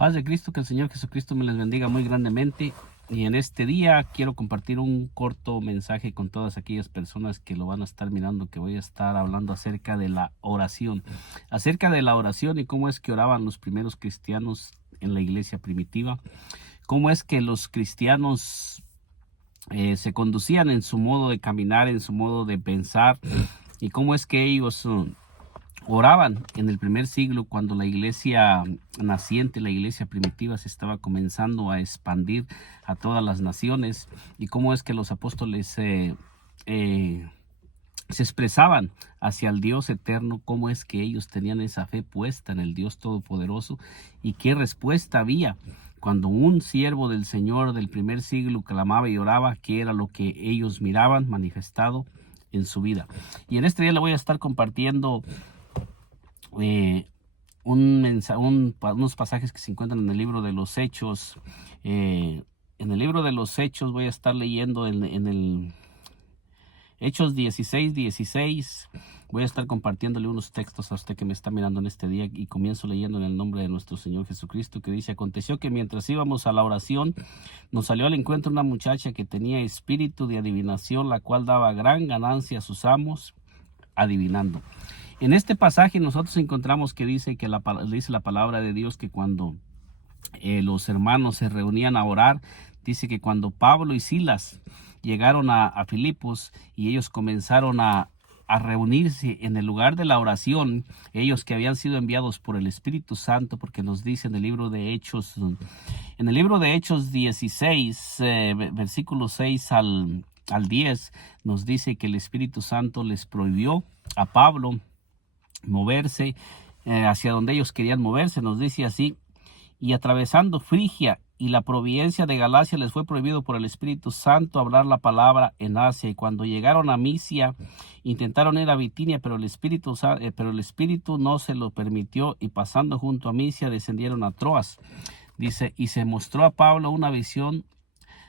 Paz de Cristo, que el Señor Jesucristo me les bendiga muy grandemente. Y en este día quiero compartir un corto mensaje con todas aquellas personas que lo van a estar mirando, que voy a estar hablando acerca de la oración. Acerca de la oración y cómo es que oraban los primeros cristianos en la iglesia primitiva. Cómo es que los cristianos se conducían en su modo de caminar, en su modo de pensar. Y cómo es que ellos oraban en el primer siglo, cuando la iglesia naciente, la iglesia primitiva, se estaba comenzando a expandir a todas las naciones, y cómo es que los apóstoles se expresaban hacia el Dios eterno, cómo es que ellos tenían esa fe puesta en el Dios Todopoderoso, y qué respuesta había cuando un siervo del Señor del primer siglo clamaba y oraba, qué era lo que ellos miraban manifestado en su vida. Y en este día le voy a estar compartiendo unos pasajes que se encuentran en el libro de los Hechos. En el libro de los Hechos voy a estar leyendo en el Hechos 16:16. Voy a estar compartiéndole unos textos a usted que me está mirando en este día, y comienzo leyendo en el nombre de nuestro Señor Jesucristo, que dice: aconteció que mientras íbamos a la oración, nos salió al encuentro una muchacha que tenía espíritu de adivinación, la cual daba gran ganancia a sus amos adivinando. En este pasaje nosotros encontramos que dice la palabra de Dios que cuando los hermanos se reunían a orar, dice que cuando Pablo y Silas llegaron a Filipos y ellos comenzaron a reunirse en el lugar de la oración, ellos que habían sido enviados por el Espíritu Santo, porque nos dice en el libro de Hechos 16, versículo 6 al 10, nos dice que el Espíritu Santo les prohibió a Pablo moverse hacia donde ellos querían moverse. Nos dice así: y atravesando Frigia y la provincia de Galacia, les fue prohibido por el Espíritu Santo hablar la palabra en Asia. Y cuando llegaron a Misia, intentaron ir a Bitinia, pero el Espíritu no se lo permitió, y pasando junto a Misia descendieron a Troas. Dice: y se mostró a Pablo una visión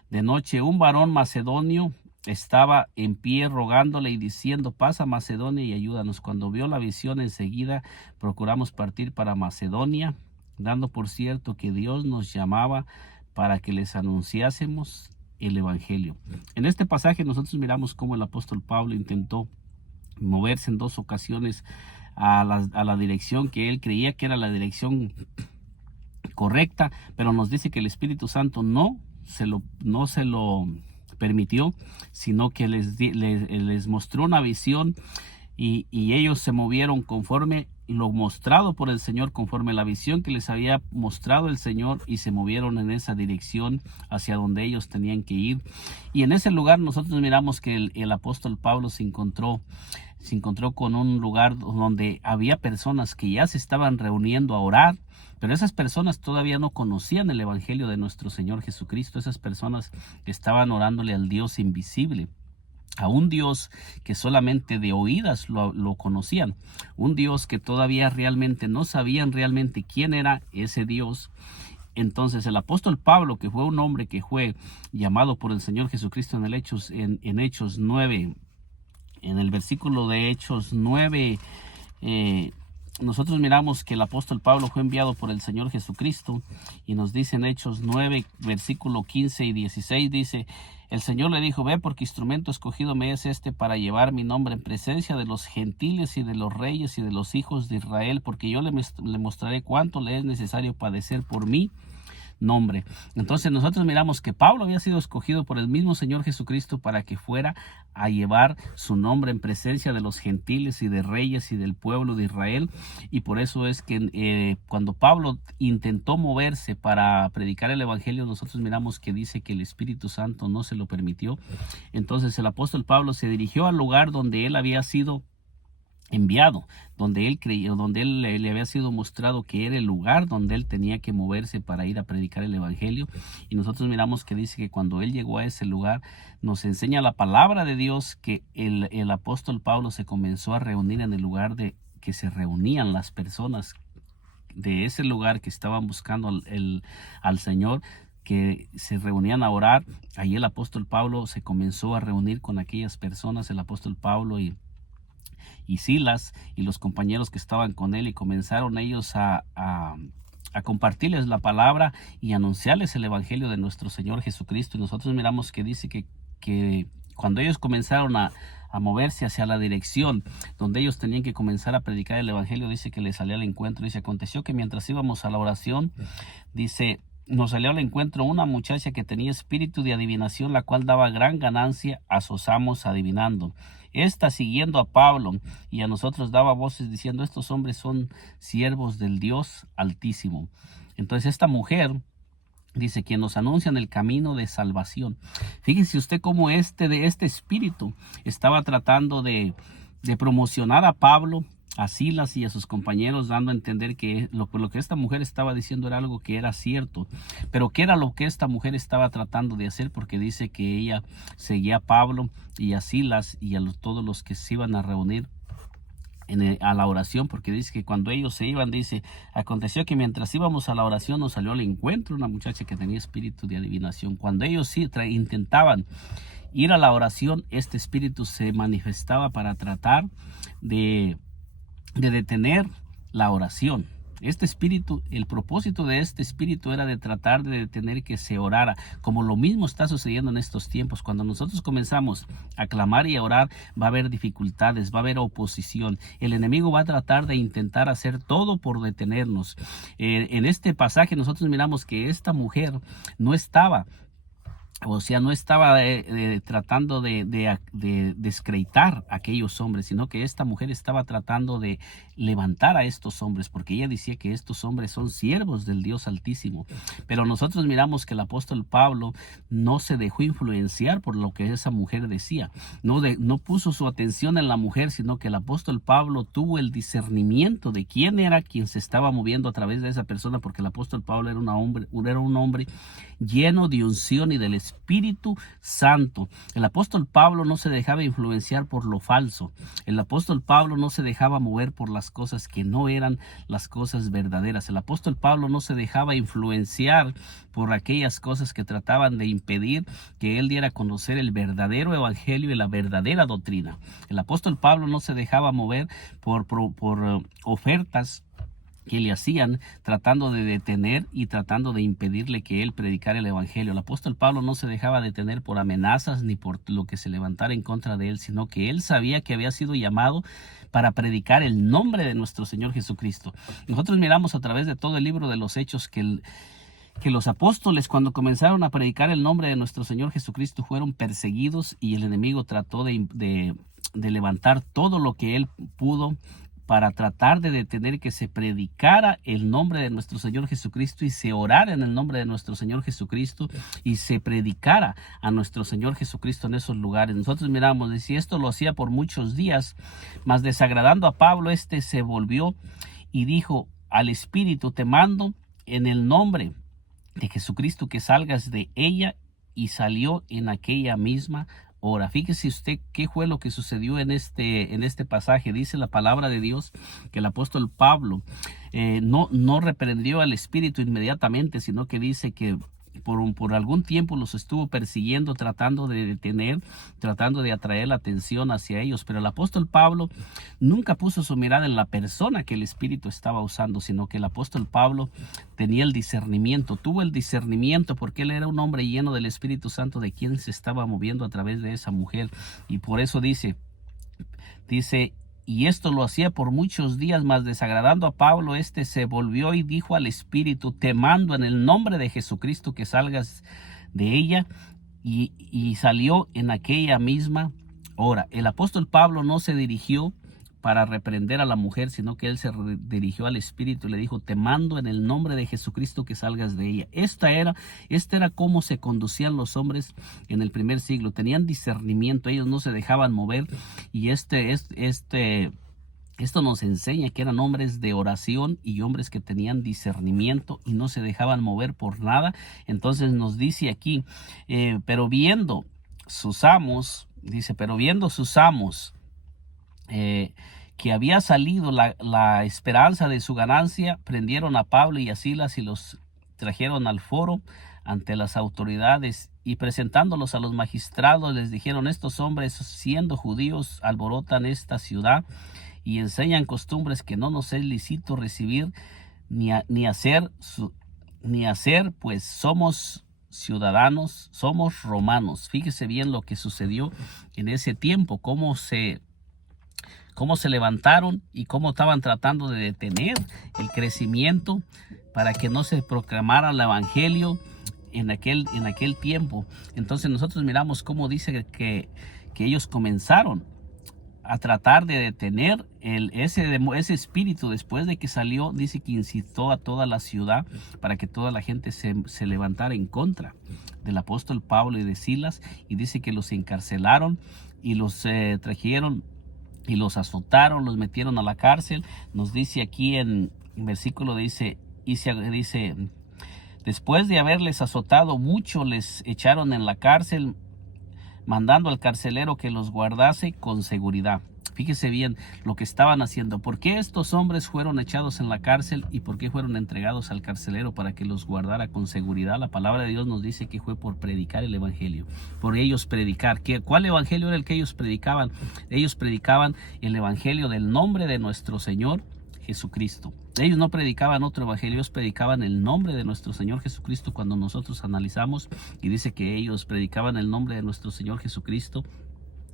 de noche. Un varón macedonio estaba en pie rogándole y diciendo: pasa a Macedonia y ayúdanos. Cuando vio la visión, enseguida procuramos partir para Macedonia, dando por cierto que Dios nos llamaba para que les anunciásemos el evangelio. En este pasaje nosotros miramos cómo el apóstol Pablo intentó moverse en dos ocasiones a la dirección que él creía que era la dirección correcta, pero nos dice que el Espíritu Santo no se lo permitió, sino que les mostró una visión, y ellos se movieron conforme lo mostrado por el Señor, conforme la visión que les había mostrado el Señor, y se movieron en esa dirección hacia donde ellos tenían que ir. Y en ese lugar nosotros miramos que el apóstol Pablo se encontró con un lugar donde había personas que ya se estaban reuniendo a orar, pero esas personas todavía no conocían el evangelio de nuestro Señor Jesucristo. Esas personas estaban orándole al Dios invisible, a un Dios que solamente de oídas lo conocían, un Dios que todavía realmente no sabían realmente quién era ese Dios. Entonces el apóstol Pablo, que fue un hombre que fue llamado por el Señor Jesucristo en Hechos 9, en el versículo de Hechos 9, nosotros miramos que el apóstol Pablo fue enviado por el Señor Jesucristo, y nos dice en Hechos 9, versículo 15 y 16, dice: el Señor le dijo: ve, porque instrumento escogido me es este para llevar mi nombre en presencia de los gentiles y de los reyes y de los hijos de Israel, porque yo le mostraré cuánto le es necesario padecer por mí nombre. Entonces nosotros miramos que Pablo había sido escogido por el mismo Señor Jesucristo para que fuera a llevar su nombre en presencia de los gentiles y de reyes y del pueblo de Israel. Y por eso es que cuando Pablo intentó moverse para predicar el evangelio, nosotros miramos que dice que el Espíritu Santo no se lo permitió. Entonces el apóstol Pablo se dirigió al lugar donde él había sido enviado, donde él creyó, donde él le había sido mostrado que era el lugar donde él tenía que moverse para ir a predicar el evangelio. Y nosotros miramos que dice que cuando él llegó a ese lugar, nos enseña la palabra de Dios que el apóstol Pablo se comenzó a reunir en el lugar de que se reunían las personas de ese lugar que estaban buscando al Señor, que se reunían a orar. Ahí el apóstol Pablo se comenzó a reunir con aquellas personas, el apóstol Pablo y Silas y los compañeros que estaban con él, y comenzaron ellos a a compartirles la palabra y anunciarles el evangelio de nuestro Señor Jesucristo. Y nosotros miramos que dice que cuando ellos comenzaron a moverse hacia la dirección donde ellos tenían que comenzar a predicar el evangelio, dice que les salió al encuentro. Dice, aconteció que mientras íbamos a la oración, dice, nos salió al encuentro una muchacha que tenía espíritu de adivinación, la cual daba gran ganancia a sus amos adivinando. Esta, siguiendo a Pablo y a nosotros, daba voces diciendo, estos hombres son siervos del Dios Altísimo. Entonces esta mujer dice, quien nos anuncian el camino de salvación. Fíjense usted cómo este espíritu estaba tratando de promocionar a Pablo, a Silas y a sus compañeros, dando a entender que lo que esta mujer estaba diciendo era algo que era cierto. Pero ¿qué era lo que esta mujer estaba tratando de hacer? Porque dice que ella seguía a Pablo y a Silas y a todos los que se iban a reunir a la oración, porque dice que cuando ellos se iban, dice, aconteció que mientras íbamos a la oración nos salió al encuentro una muchacha que tenía espíritu de adivinación. Cuando ellos sí intentaban ir a la oración, este espíritu se manifestaba para tratar de detener la oración. Este espíritu, el propósito de este espíritu era de tratar de detener que se orara, como lo mismo está sucediendo en estos tiempos. Cuando nosotros comenzamos a clamar y a orar, va a haber dificultades, va a haber oposición. El enemigo va a tratar de intentar hacer todo por detenernos. En este pasaje nosotros miramos que esta mujer no estaba tratando de descreditar a aquellos hombres, sino que esta mujer estaba tratando de levantar a estos hombres, porque ella decía que estos hombres son siervos del Dios Altísimo. Pero nosotros miramos que el apóstol Pablo no se dejó influenciar por lo que esa mujer decía. No puso su atención en la mujer, sino que el apóstol Pablo tuvo el discernimiento de quién era quien se estaba moviendo a través de esa persona, porque el apóstol Pablo era un hombre lleno de unción y del Espíritu Santo. El apóstol Pablo no se dejaba influenciar por lo falso. El apóstol Pablo no se dejaba mover por las cosas que no eran las cosas verdaderas. El apóstol Pablo no se dejaba influenciar por aquellas cosas que trataban de impedir que él diera a conocer el verdadero evangelio y la verdadera doctrina. El apóstol Pablo no se dejaba mover por ofertas que le hacían, tratando de detener y tratando de impedirle que él predicara el evangelio. El apóstol Pablo no se dejaba detener por amenazas ni por lo que se levantara en contra de él, sino que él sabía que había sido llamado para predicar el nombre de nuestro Señor Jesucristo. Nosotros miramos a través de todo el libro de los Hechos que los apóstoles, cuando comenzaron a predicar el nombre de nuestro Señor Jesucristo, fueron perseguidos y el enemigo trató de levantar todo lo que él pudo para tratar de detener que se predicara el nombre de nuestro Señor Jesucristo y se orara en el nombre de nuestro Señor Jesucristo y se predicara a nuestro Señor Jesucristo en esos lugares. Nosotros miramos, si esto lo hacía por muchos días, mas desagradando a Pablo, se volvió y dijo al Espíritu, te mando en el nombre de Jesucristo que salgas de ella, y salió en aquella misma hora. Fíjese usted qué fue lo que sucedió en este pasaje. Dice la palabra de Dios que el apóstol Pablo no reprendió al espíritu inmediatamente, sino que dice que por algún tiempo los estuvo persiguiendo, tratando de detener, tratando de atraer la atención hacia ellos. Pero el apóstol Pablo nunca puso su mirada en la persona que el Espíritu estaba usando, sino que el apóstol Pablo tenía el discernimiento, tuvo el discernimiento, porque él era un hombre lleno del Espíritu Santo, de quien se estaba moviendo a través de esa mujer. Y por eso dice, y esto lo hacía por muchos días, mas desagradando a Pablo, se volvió y dijo al Espíritu, te mando en el nombre de Jesucristo que salgas de ella, y salió en aquella misma hora. El apóstol Pablo no se dirigió para reprender a la mujer, sino que él se dirigió al Espíritu y le dijo, te mando en el nombre de Jesucristo que salgas de ella. Esta era cómo se conducían los hombres en el primer siglo. Tenían discernimiento, ellos no se dejaban mover, y esto nos enseña que eran hombres de oración y hombres que tenían discernimiento y no se dejaban mover por nada. Entonces nos dice aquí, pero viendo sus amos, que había salido la esperanza de su ganancia, prendieron a Pablo y a Silas y los trajeron al foro ante las autoridades, y presentándolos a los magistrados les dijeron, estos hombres, siendo judíos, alborotan esta ciudad y enseñan costumbres que no nos es lícito recibir ni hacer, pues somos ciudadanos, somos romanos. Fíjese bien lo que sucedió en ese tiempo, cómo se levantaron y cómo estaban tratando de detener el crecimiento para que no se proclamara el evangelio en aquel tiempo. Entonces nosotros miramos cómo dice que ellos comenzaron a tratar de detener ese espíritu. Después de que salió, dice que incitó a toda la ciudad para que toda la gente se levantara en contra del apóstol Pablo y de Silas, y dice que los encarcelaron y los trajeron y los azotaron, los metieron a la cárcel. Nos dice aquí en versículo, dice, después de haberles azotado mucho, les echaron en la cárcel, mandando al carcelero que los guardase con seguridad. Fíjese bien lo que estaban haciendo. ¿Por qué estos hombres fueron echados en la cárcel y por qué fueron entregados al carcelero para que los guardara con seguridad? La palabra de Dios nos dice que fue por predicar el evangelio, por ellos predicar. ¿Cuál evangelio era el que ellos predicaban? Ellos predicaban el evangelio del nombre de nuestro Señor Jesucristo. Ellos no predicaban otro evangelio, ellos predicaban el nombre de nuestro Señor Jesucristo. Cuando nosotros analizamos, y dice que ellos predicaban el nombre de nuestro Señor Jesucristo,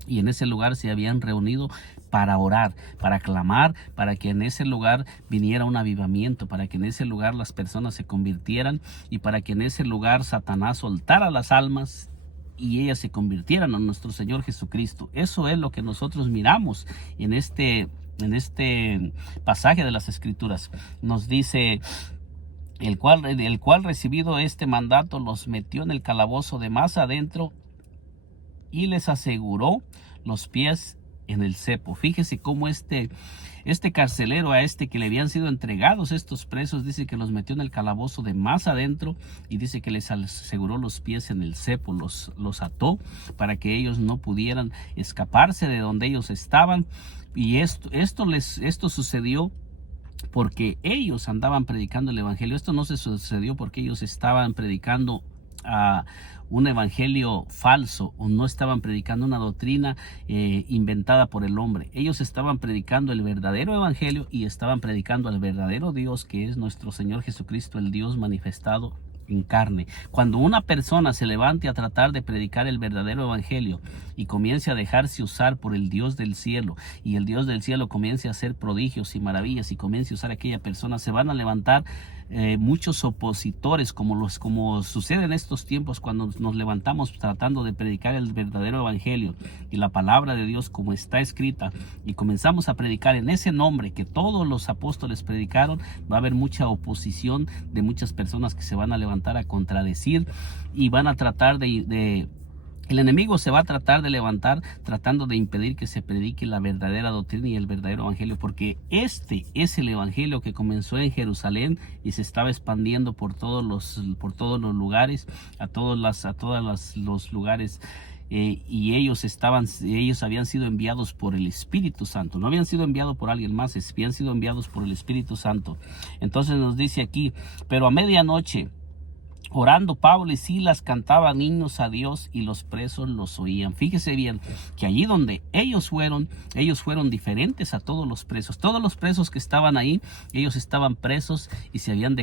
y en ese lugar se habían reunido para orar, para clamar, para que en ese lugar viniera un avivamiento, para que en ese lugar las personas se convirtieran, y para que en ese lugar Satanás soltara las almas y ellas se convirtieran a nuestro Señor Jesucristo. Eso es lo que nosotros miramos en este pasaje de las Escrituras. Nos dice: el cual recibido este mandato los metió en el calabozo de más adentro y les aseguró los pies en el cepo. Fíjese cómo este carcelero, a que le habían sido entregados estos presos, dice que los metió en el calabozo de más adentro y dice que les aseguró los pies en el cepo, los ató para que ellos no pudieran escaparse de donde ellos estaban. Y esto sucedió porque ellos andaban predicando el evangelio. Esto no se sucedió porque ellos estaban predicando un evangelio falso, o no estaban predicando una doctrina inventada por el hombre. Ellos estaban predicando el verdadero evangelio y estaban predicando al verdadero Dios, que es nuestro Señor Jesucristo, el Dios manifestado en carne. Cuando una persona se levante a tratar de predicar el verdadero evangelio y comience a dejarse usar por el Dios del cielo, y el Dios del cielo comience a hacer prodigios y maravillas y comience a usar a aquella persona, se van a levantar muchos opositores, como sucede en estos tiempos cuando nos levantamos tratando de predicar el verdadero evangelio y la palabra de Dios como está escrita, y comenzamos a predicar en ese nombre que todos los apóstoles predicaron. Va a haber mucha oposición de muchas personas que se van a levantar a contradecir y van a tratar el enemigo se va a tratar de levantar tratando de impedir que se predique la verdadera doctrina y el verdadero evangelio, porque este es el evangelio que comenzó en Jerusalén y se estaba expandiendo por todos los lugares, a todos los lugares. Y ellos habían sido enviados por el Espíritu Santo, no habían sido enviados por alguien más, habían sido enviados por el Espíritu Santo. Entonces nos dice aquí: pero a medianoche, orando, Pablo y Silas cantaban himnos a Dios y los presos los oían. Fíjese bien que allí donde ellos fueron diferentes a todos los presos. Todos los presos que estaban ahí, ellos estaban presos y se habían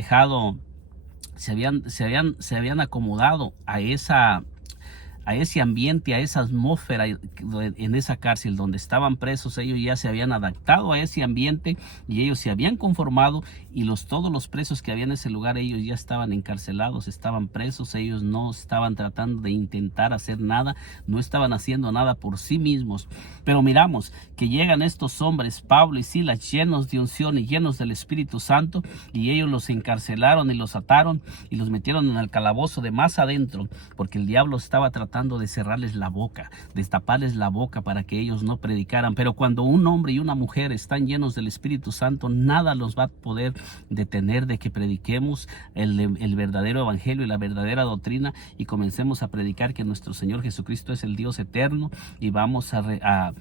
acomodado a ese ambiente, a esa atmósfera en esa cárcel donde estaban presos. Ellos ya se habían adaptado a ese ambiente y ellos se habían conformado, y todos los presos que había en ese lugar, ellos ya estaban encarcelados, estaban presos. Ellos no estaban tratando de intentar hacer nada, no estaban haciendo nada por sí mismos. Pero miramos que llegan estos hombres, Pablo y Silas, llenos de unción y llenos del Espíritu Santo, y ellos los encarcelaron y los ataron y los metieron en el calabozo de más adentro, porque el diablo estaba tratando de cerrarles la boca, destaparles la boca para que ellos no predicaran. Pero cuando un hombre y una mujer están llenos del Espíritu Santo, nada los va a poder detener de que prediquemos el verdadero evangelio y la verdadera doctrina, y comencemos a predicar que nuestro Señor Jesucristo es el Dios eterno, y vamos a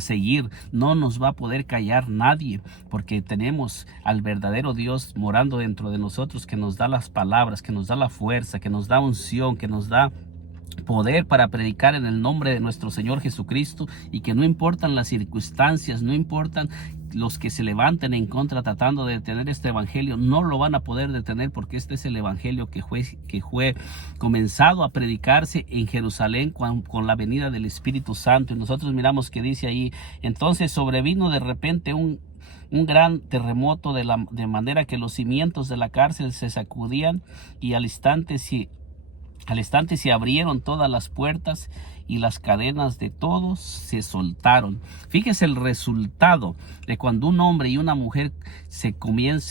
seguir. No nos va a poder callar nadie, porque tenemos al verdadero Dios morando dentro de nosotros, que nos da las palabras, que nos da la fuerza, que nos da unción, que nos da poder para predicar en el nombre de nuestro Señor Jesucristo, y que no importan las circunstancias, no importan los que se levanten en contra tratando de detener este evangelio no lo van a poder detener, porque este es el evangelio que fue comenzado a predicarse en Jerusalén con la venida del Espíritu Santo. Y nosotros miramos que dice ahí: entonces sobrevino de repente un gran terremoto, de manera que los cimientos de la cárcel se sacudían, y al instante se abrieron todas las puertas y las cadenas de todos se soltaron. Fíjese el resultado de cuando un hombre y una mujer se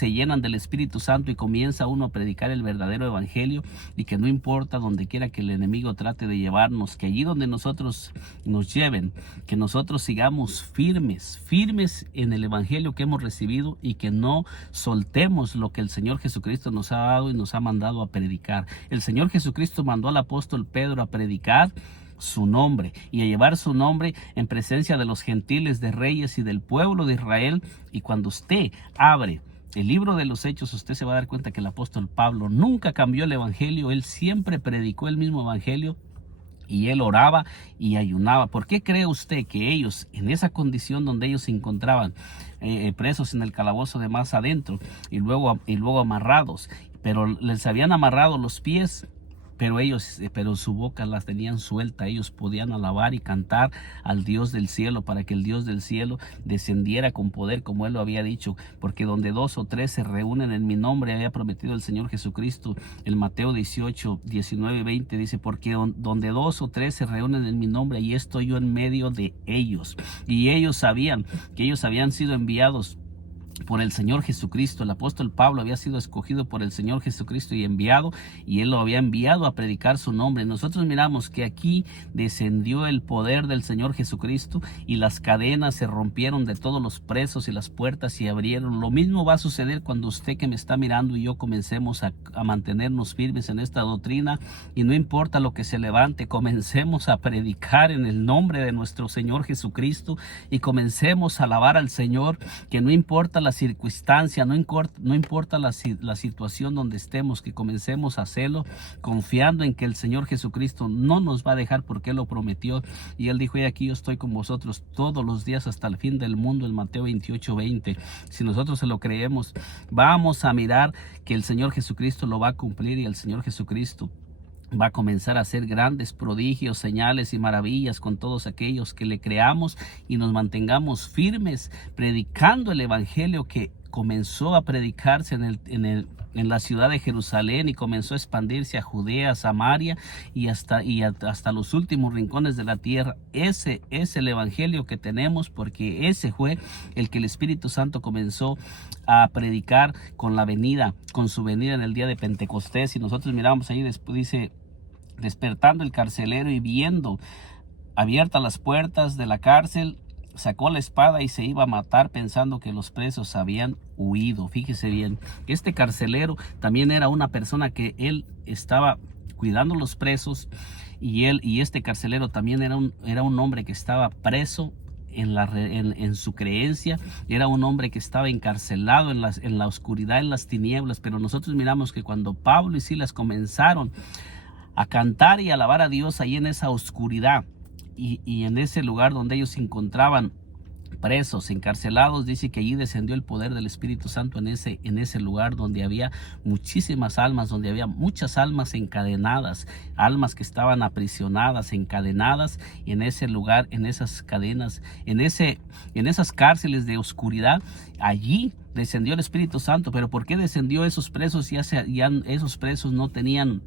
llenan del Espíritu Santo y comienza uno a predicar el verdadero evangelio, y que no importa donde quiera que el enemigo trate de llevarnos, que allí donde nosotros nos lleven, que nosotros sigamos firmes en el evangelio que hemos recibido, y que no soltemos lo que el Señor Jesucristo nos ha dado y nos ha mandado a predicar. El Señor Jesucristo mandó al apóstol Pedro a predicar su nombre y a llevar su nombre en presencia de los gentiles, de reyes y del pueblo de Israel. Y cuando usted abre el libro de los Hechos, usted se va a dar cuenta que el apóstol Pablo nunca cambió el evangelio. Él siempre predicó el mismo evangelio, y él oraba y ayunaba. ¿Por qué cree usted que ellos, en esa condición donde ellos se encontraban, presos en el calabozo de más adentro, y luego amarrados, pero les habían amarrado los pies, pero su boca las tenían suelta? Ellos podían alabar y cantar al Dios del cielo, para que el Dios del cielo descendiera con poder, como él lo había dicho, porque donde 2 o 3 se reúnen en mi nombre, había prometido el Señor Jesucristo. El Mateo 18, 19 y 20 dice: porque donde 2 o 3 se reúnen en mi nombre, ahí estoy yo en medio de ellos. Y ellos sabían que ellos habían sido enviados por el Señor Jesucristo. El apóstol Pablo había sido escogido por el Señor Jesucristo y enviado, y él lo había enviado a predicar su nombre. Nosotros miramos que aquí descendió el poder del Señor Jesucristo, y las cadenas se rompieron de todos los presos, y las puertas se abrieron. Lo mismo va a suceder cuando usted que me está mirando y yo comencemos a mantenernos firmes en esta doctrina, y no importa lo que se levante, comencemos a predicar en el nombre de nuestro Señor Jesucristo, y comencemos a alabar al Señor, que no importa la circunstancia, no importa la situación donde estemos, que comencemos a hacerlo confiando en que el Señor Jesucristo no nos va a dejar, porque Él lo prometió, y Él dijo: y aquí yo estoy con vosotros todos los días hasta el fin del mundo, en Mateo 28, 20. Si nosotros se lo creemos, vamos a mirar que el Señor Jesucristo lo va a cumplir, y el Señor Jesucristo va a comenzar a hacer grandes prodigios, señales y maravillas con todos aquellos que le creamos y nos mantengamos firmes predicando el evangelio que comenzó a predicarse en la ciudad de Jerusalén, y comenzó a expandirse a Judea, Samaria y hasta los últimos rincones de la tierra. Ese es el evangelio que tenemos, porque ese fue el que el Espíritu Santo comenzó a predicar con su venida en el día de Pentecostés. Y nosotros miramos ahí, después dice: despertando el carcelero y viendo abiertas las puertas de la cárcel, sacó la espada y se iba a matar, pensando que los presos habían huido. Fíjese bien, este carcelero también era una persona que él estaba cuidando los presos, y este carcelero también era un hombre que estaba preso en su creencia. Era un hombre que estaba encarcelado en la oscuridad, en las tinieblas. Pero nosotros miramos que cuando Pablo y Silas comenzaron a cantar y alabar a Dios ahí en esa oscuridad, y en ese lugar donde ellos se encontraban presos, encarcelados, dice que allí descendió el poder del Espíritu Santo en ese lugar donde había muchísimas almas, donde había muchas almas encadenadas, almas que estaban aprisionadas, encadenadas, y en ese lugar, en esas cadenas, en esas cárceles de oscuridad, allí descendió el Espíritu Santo. Pero ¿por qué descendió esos presos? Ya esos presos no tenían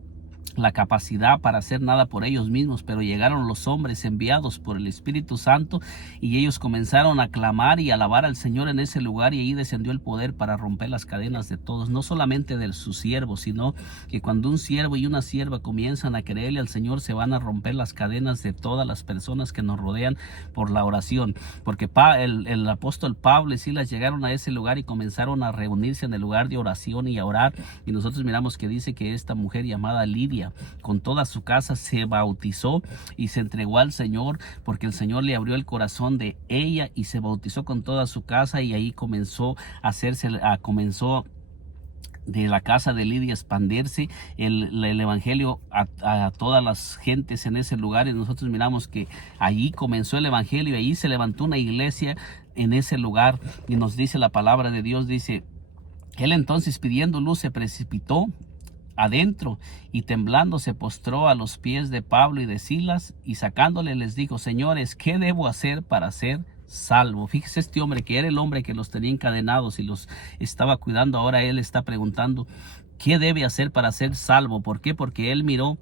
la capacidad para hacer nada por ellos mismos, pero llegaron los hombres enviados por el Espíritu Santo, y ellos comenzaron a clamar y alabar al Señor en ese lugar, y ahí descendió el poder para romper las cadenas de todos, no solamente de sus siervos, sino que cuando un siervo y una sierva comienzan a creerle al Señor, se van a romper las cadenas de todas las personas que nos rodean por la oración. Porque el apóstol Pablo y Silas llegaron a ese lugar y comenzaron a reunirse en el lugar de oración y a orar, y nosotros miramos que dice que esta mujer llamada Lidia, con toda su casa, se bautizó y se entregó al Señor, porque el Señor le abrió el corazón de ella, y se bautizó con toda su casa, y ahí comenzó de la casa de Lidia expandirse el evangelio a todas las gentes en ese lugar. Y nosotros miramos que allí comenzó el evangelio, y allí se levantó una iglesia en ese lugar. Y nos dice la palabra de Dios, dice, él entonces pidiendo luz se precipitó adentro y temblando se postró a los pies de Pablo y de Silas y sacándole les dijo, señores, ¿qué debo hacer para ser salvo? Fíjese, este hombre que era el hombre que los tenía encadenados y los estaba cuidando, ahora él está preguntando, ¿qué debe hacer para ser salvo? ¿Por qué? Porque él miró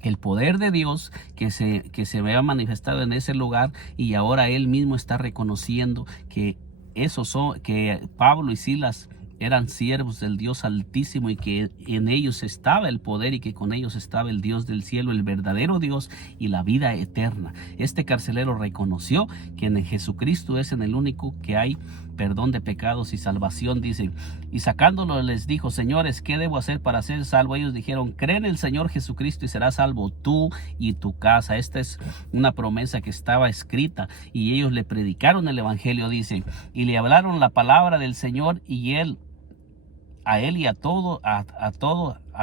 el poder de Dios que se había manifestado en ese lugar, y ahora él mismo está reconociendo que que Pablo y Silas eran siervos del Dios Altísimo y que en ellos estaba el poder y que con ellos estaba el Dios del cielo, el verdadero Dios y la vida eterna. Este carcelero reconoció que en Jesucristo es en el único que hay perdón de pecados y salvación, dice. Y sacándolo les dijo, señores, ¿qué debo hacer para ser salvo? Ellos dijeron, cree en el Señor Jesucristo y serás salvo tú y tu casa. Esta es una promesa que estaba escrita, y ellos le predicaron el evangelio, dice, y le hablaron la palabra del Señor, y a él y a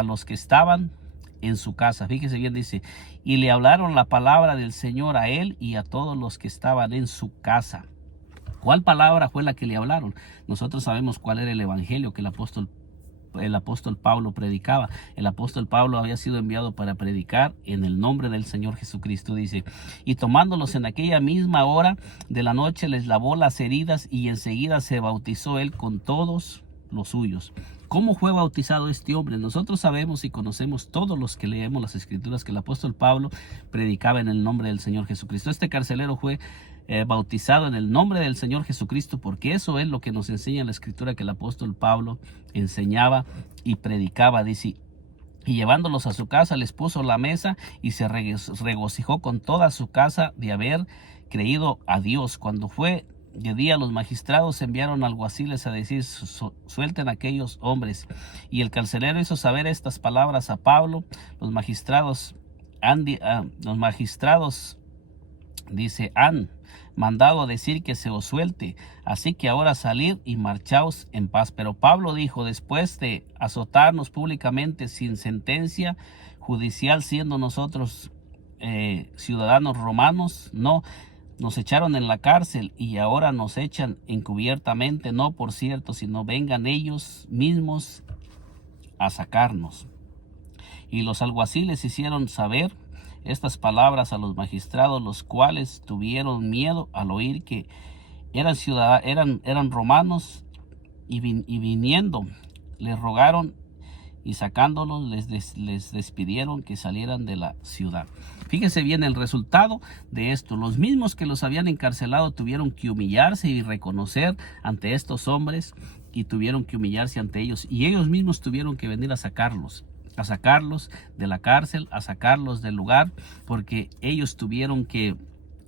los que estaban en su casa. Fíjese bien, dice, y le hablaron la palabra del Señor a él y a todos los que estaban en su casa. ¿Cuál palabra fue la que le hablaron? Nosotros sabemos cuál era el evangelio que el apóstol Pablo predicaba. El apóstol Pablo había sido enviado para predicar en el nombre del Señor Jesucristo, dice, y tomándolos en aquella misma hora de la noche les lavó las heridas y enseguida se bautizó él con todos los suyos. ¿Cómo fue bautizado este hombre? Nosotros sabemos y conocemos, todos los que leemos las escrituras, que el apóstol Pablo predicaba en el nombre del Señor Jesucristo. Este carcelero fue bautizado en el nombre del Señor Jesucristo, porque eso es lo que nos enseña la escritura que el apóstol Pablo enseñaba y predicaba, dice, y llevándolos a su casa les puso la mesa y se regocijó con toda su casa de haber creído a Dios. Cuando fue de día, los magistrados enviaron alguaciles a decir, suelten a aquellos hombres. Y el carcelero hizo saber estas palabras a Pablo. Los magistrados dice, han mandado decir que se os suelte, así que ahora salid y marchaos en paz. Pero Pablo dijo, después de azotarnos públicamente sin sentencia judicial, siendo nosotros ciudadanos romanos, no nos echaron en la cárcel y ahora nos echan encubiertamente, no por cierto, sino vengan ellos mismos a sacarnos. Y los alguaciles hicieron saber estas palabras a los magistrados, los cuales tuvieron miedo al oír que eran romanos, y viniendo les rogaron, y sacándolos les despidieron que salieran de la ciudad. Fíjense bien el resultado de esto. Los mismos que los habían encarcelado tuvieron que humillarse y reconocer ante estos hombres, y tuvieron que humillarse ante ellos, y ellos mismos tuvieron que venir a sacarlos de la cárcel, a sacarlos del lugar, porque ellos tuvieron que,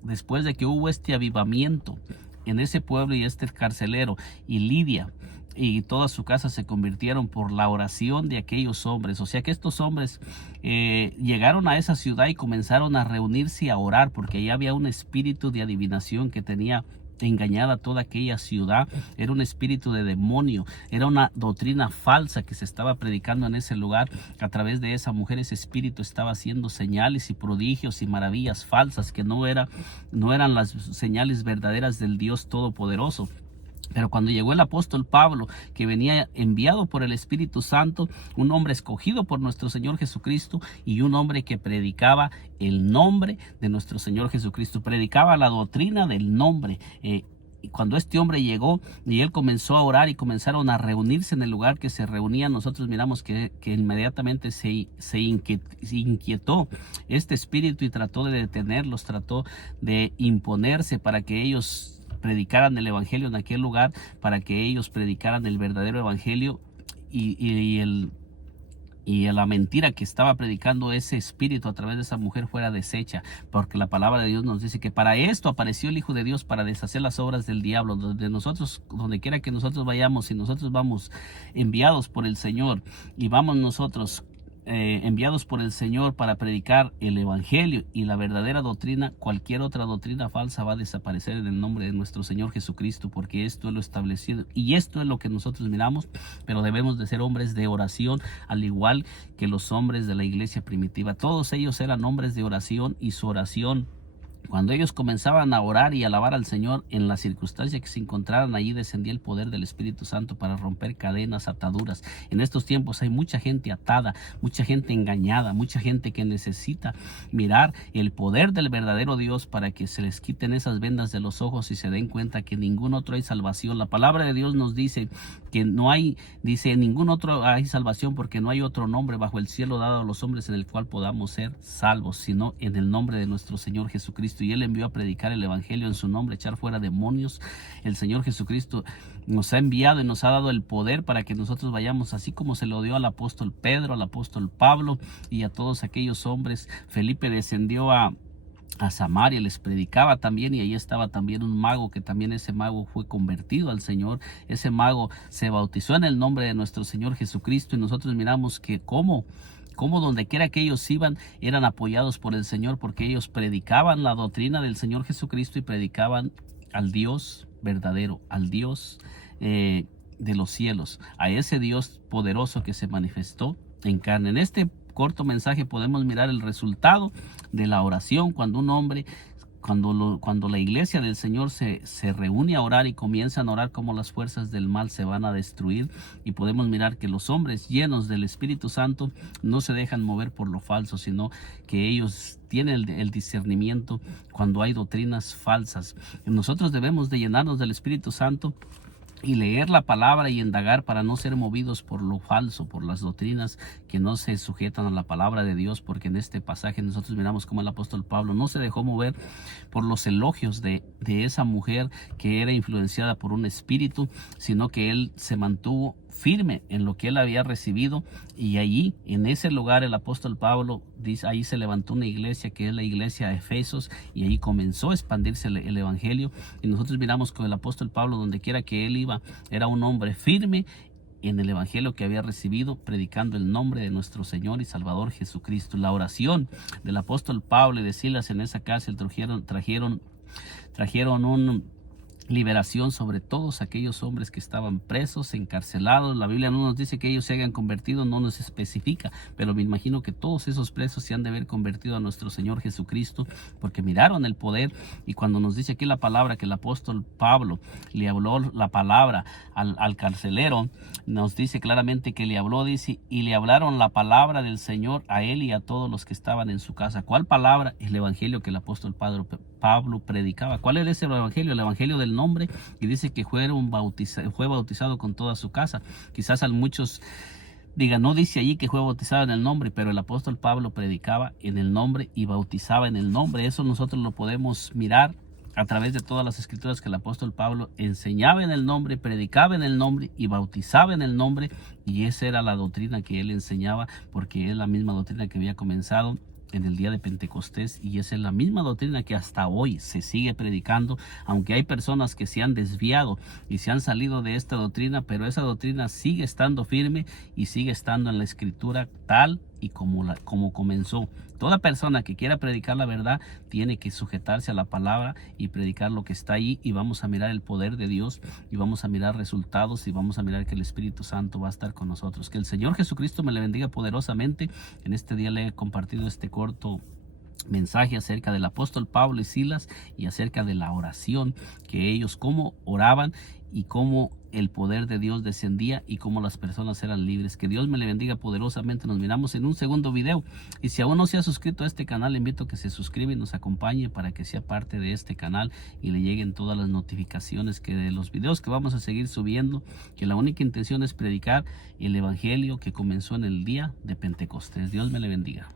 después de que hubo este avivamiento en ese pueblo, y este carcelero y Lidia y toda su casa se convirtieron por la oración de aquellos hombres. O sea que estos hombres llegaron a esa ciudad y comenzaron a reunirse y a orar, porque ahí había un espíritu de adivinación que tenía engañada toda aquella ciudad. Era un espíritu de demonio, era una doctrina falsa que se estaba predicando en ese lugar. A través de esa mujer, ese espíritu estaba haciendo señales y prodigios y maravillas falsas que no eran las señales verdaderas del Dios Todopoderoso. Pero cuando llegó el apóstol Pablo, que venía enviado por el Espíritu Santo, un hombre escogido por nuestro Señor Jesucristo, y un hombre que predicaba el nombre de nuestro Señor Jesucristo, predicaba la doctrina del nombre. Y cuando este hombre llegó y él comenzó a orar y comenzaron a reunirse en el lugar que se reunían, nosotros miramos que inmediatamente se inquietó este espíritu y trató de detenerlos, trató de imponerse para que ellos predicaran el evangelio en aquel lugar, para que ellos predicaran el verdadero evangelio, y la mentira que estaba predicando ese espíritu a través de esa mujer fuera deshecha, porque la palabra de Dios nos dice que para esto apareció el Hijo de Dios, para deshacer las obras del diablo. Donde quiera que nosotros vayamos, si nosotros vamos enviados por el Señor, y vamos nosotros enviados por el Señor para predicar el evangelio y la verdadera doctrina, cualquier otra doctrina falsa va a desaparecer en el nombre de nuestro Señor Jesucristo, porque esto es lo establecido y esto es lo que nosotros miramos. Pero debemos de ser hombres de oración, al igual que los hombres de la iglesia primitiva. Todos ellos eran hombres de oración, y su oración Cuando ellos comenzaban a orar y alabar al Señor, en la circunstancia que se encontraran allí, descendía el poder del Espíritu Santo para romper cadenas, ataduras. En estos tiempos hay mucha gente atada, mucha gente engañada, mucha gente que necesita mirar el poder del verdadero Dios para que se les quiten esas vendas de los ojos y se den cuenta que en ningún otro hay salvación. La palabra de Dios nos dice que no hay, dice, en ningún otro hay salvación, porque no hay otro nombre bajo el cielo dado a los hombres en el cual podamos ser salvos, sino en el nombre de nuestro Señor Jesucristo. Y Él envió a predicar el evangelio en su nombre, echar fuera demonios. El Señor Jesucristo nos ha enviado y nos ha dado el poder para que nosotros vayamos, así como se lo dio al apóstol Pedro, al apóstol Pablo y a todos aquellos hombres. Felipe descendió a Samaria, les predicaba también, y ahí estaba también un mago, que también ese mago fue convertido al Señor. Ese mago se bautizó en el nombre de nuestro Señor Jesucristo, y nosotros miramos que como donde quiera que ellos iban, eran apoyados por el Señor, porque ellos predicaban la doctrina del Señor Jesucristo y predicaban al Dios verdadero, al Dios de los cielos, a ese Dios poderoso que se manifestó en carne. En este corto mensaje podemos mirar el resultado de la oración, cuando un hombre, cuando la iglesia del Señor se reúne a orar y comienzan a orar, como las fuerzas del mal se van a destruir. Y podemos mirar que los hombres llenos del Espíritu Santo no se dejan mover por lo falso, sino que ellos tienen el discernimiento cuando hay doctrinas falsas. Nosotros debemos de llenarnos del Espíritu Santo y leer la palabra y indagar para no ser movidos por lo falso, por las doctrinas que no se sujetan a la palabra de Dios, porque en este pasaje nosotros miramos cómo el apóstol Pablo no se dejó mover por los elogios de esa mujer que era influenciada por un espíritu, sino que él se mantuvo firme en lo que él había recibido. Y allí, en ese lugar, el apóstol Pablo dice, ahí se levantó una iglesia, que es la iglesia de Efesos, y ahí comenzó a expandirse el evangelio. Y nosotros miramos con el apóstol Pablo, donde quiera que él iba, era un hombre firme en el evangelio que había recibido, predicando el nombre de nuestro Señor y Salvador Jesucristo. La oración del apóstol Pablo y de Silas en esa cárcel trajeron un liberación sobre todos aquellos hombres que estaban presos, encarcelados. La Biblia no nos dice que ellos se hayan convertido, no nos especifica, pero me imagino que todos esos presos se han de haber convertido a nuestro Señor Jesucristo, porque miraron el poder. Y cuando nos dice aquí la palabra que el apóstol Pablo le habló la palabra al carcelero, nos dice claramente que le habló, dice, y le hablaron la palabra del Señor a él y a todos los que estaban en su casa. ¿Cuál palabra? El evangelio que el apóstol Pablo predicaba. ¿Cuál era ese evangelio? El evangelio del nombre. Y dice que fue bautizado con toda su casa. Quizás a muchos digan, no dice allí que fue bautizado en el nombre, pero el apóstol Pablo predicaba en el nombre y bautizaba en el nombre. Eso nosotros lo podemos mirar a través de todas las escrituras, que el apóstol Pablo enseñaba en el nombre, predicaba en el nombre y bautizaba en el nombre. Y esa era la doctrina que él enseñaba, porque es la misma doctrina que había comenzado en el día de Pentecostés, y esa es la misma doctrina que hasta hoy se sigue predicando, aunque hay personas que se han desviado y se han salido de esta doctrina, pero esa doctrina sigue estando firme y sigue estando en la escritura tal y como comenzó. Toda persona que quiera predicar la verdad tiene que sujetarse a la palabra y predicar lo que está ahí, y vamos a mirar el poder de Dios y vamos a mirar resultados y vamos a mirar que el Espíritu Santo va a estar con nosotros. Que el Señor Jesucristo me le bendiga poderosamente. En este día le he compartido este corto mensaje acerca del apóstol Pablo y Silas y acerca de la oración, que ellos cómo oraban y cómo el poder de Dios descendía y cómo las personas eran libres. Que Dios me le bendiga poderosamente. Nos miramos en un segundo video, y si aún no se ha suscrito a este canal, le invito a que se suscriba y nos acompañe para que sea parte de este canal y le lleguen todas las notificaciones que de los videos que vamos a seguir subiendo, que la única intención es predicar el evangelio que comenzó en el día de Pentecostés. Dios me le bendiga.